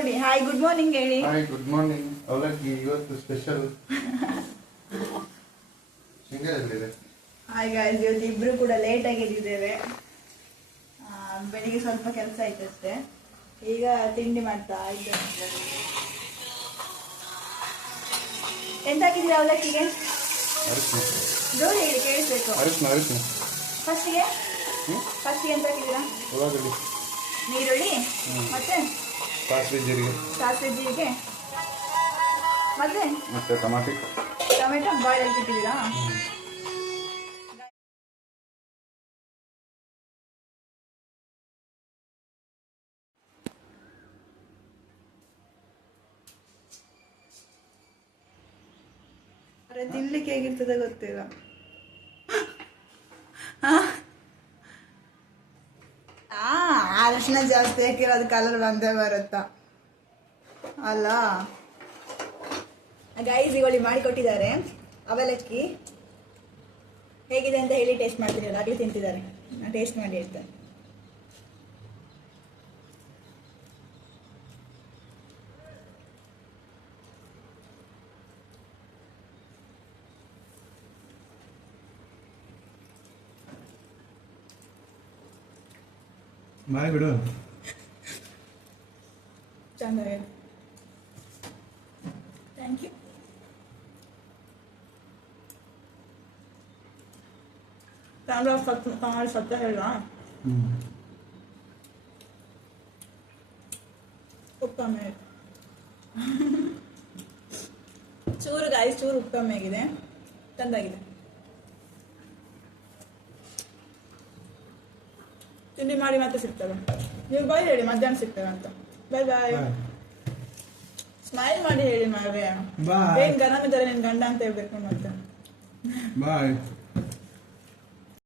ನೋಡಿ. Hi good morning ಹೇಳಿ. Hi good morning. ಅವಲಕ್ಕಿ ಇವತ್ತು ಸ್ಪೆಷಲ್. ಹಾಯ್ ಗಾಯ್ಸ್, ಇವತ್ತು ಇಬ್ರು ಕೂಡ ಲೇಟ್ ಆಗಿ ಎದ್ದಿದ್ದೇವೆ. ಬೆಳಿಗ್ಗೆ ಸ್ವಲ್ಪ ಕೆಲಸ ಆಯ್ತು ಅಷ್ಟೇ. ಈಗ ತಿಂಡಿ ಮಾಡ್ತಾ ಇದ್ದೇನೆ. ಎಂತ ಹಾಕಿದ್ದೀರಾ ಅವಲಕ್ಕಿಗೆ? ಜೋಡಿ ಹೇಳಿ ಕೇಳಿಸ್ಬೇಕು. ಫಸ್ಟಿಗೆ ಎಂತ ಹಾಕಿದ್ದೀರಾ? ನೀರುಳ್ಳಿ ಮತ್ತೆ ಸಾಸಿವೆ ಜೀರಿಗೆ ಮತ್ತೆ ಟೊಮೆಟೊ ಬಾಯ್ಲ್ ಹಾಕಿಟ್ಟಿದ್ದೀರಾ? ಅರೆ ತಿನ್ಲಿಕ್ಕೆ ಹೇಗಿರ್ತದೆ ಗೊತ್ತಿಲ್ಲ. ಅರಶಿನ ಜಾಸ್ತಿ ಹಾಕಿರೋದು ಕಲರ್ ಬಂದೇ ಬರುತ್ತಾ ಅಲ್ಲ. ಗೈಸ್ ಇವಳಿ ಮಾಡಿಕೊಟ್ಟಿದ್ದಾರೆ ಅವಲಕ್ಕಿ. ಹೇಗಿದೆ ಅಂತ ಹೇಳಿ ಟೇಸ್ಟ್ ಮಾಡ್ತಿರಲ್ಲ, ಆಗಲಿ ತಿಂತಿದ್ದಾರೆ. ನಾನು ಟೇಸ್ಟ್ ಮಾಡಿ ಹೇಳ್ತೇನೆ. ಬಾಯ್ ಬಿಡು. ಚೆನ್ನಾಗಿದೆ, ಥ್ಯಾಂಕ್ ಯು. ಸತ್ಯ ಹೇಳ, ಉಪ್ಪಮ್ಮೆ ಚೂರು ಗಾಯ್ಸ್, ಚೂರು ಉಪ್ಪಮ್ಮೆ ಆಗಿದೆ, ಚಂದಾಗಿದೆ. ತಿಂಡಿ ಮಾಡಿ ಮತ್ತೆ ಸಿಗ್ತವೆ. ನೀವು ಬಾಯ್ ಹೇಳಿ ಮಧ್ಯಾಹ್ನ ಸಿಗ್ತವೆ ಅಂತ. ಬಾಯ್ ಬಾಯ್. ಸ್ಮೈಲ್ ಮಾಡಿ ಹೇಳಿ ಮಾರ್ರೆ. ಏನ್ ಗರಂ ಇದ್ದಾರೆ ನಿನ್ ಗಂಡ ಅಂತ ಹೇಳ್ಬೇಕು ಮತ್ತೆ. ಬಾಯ್.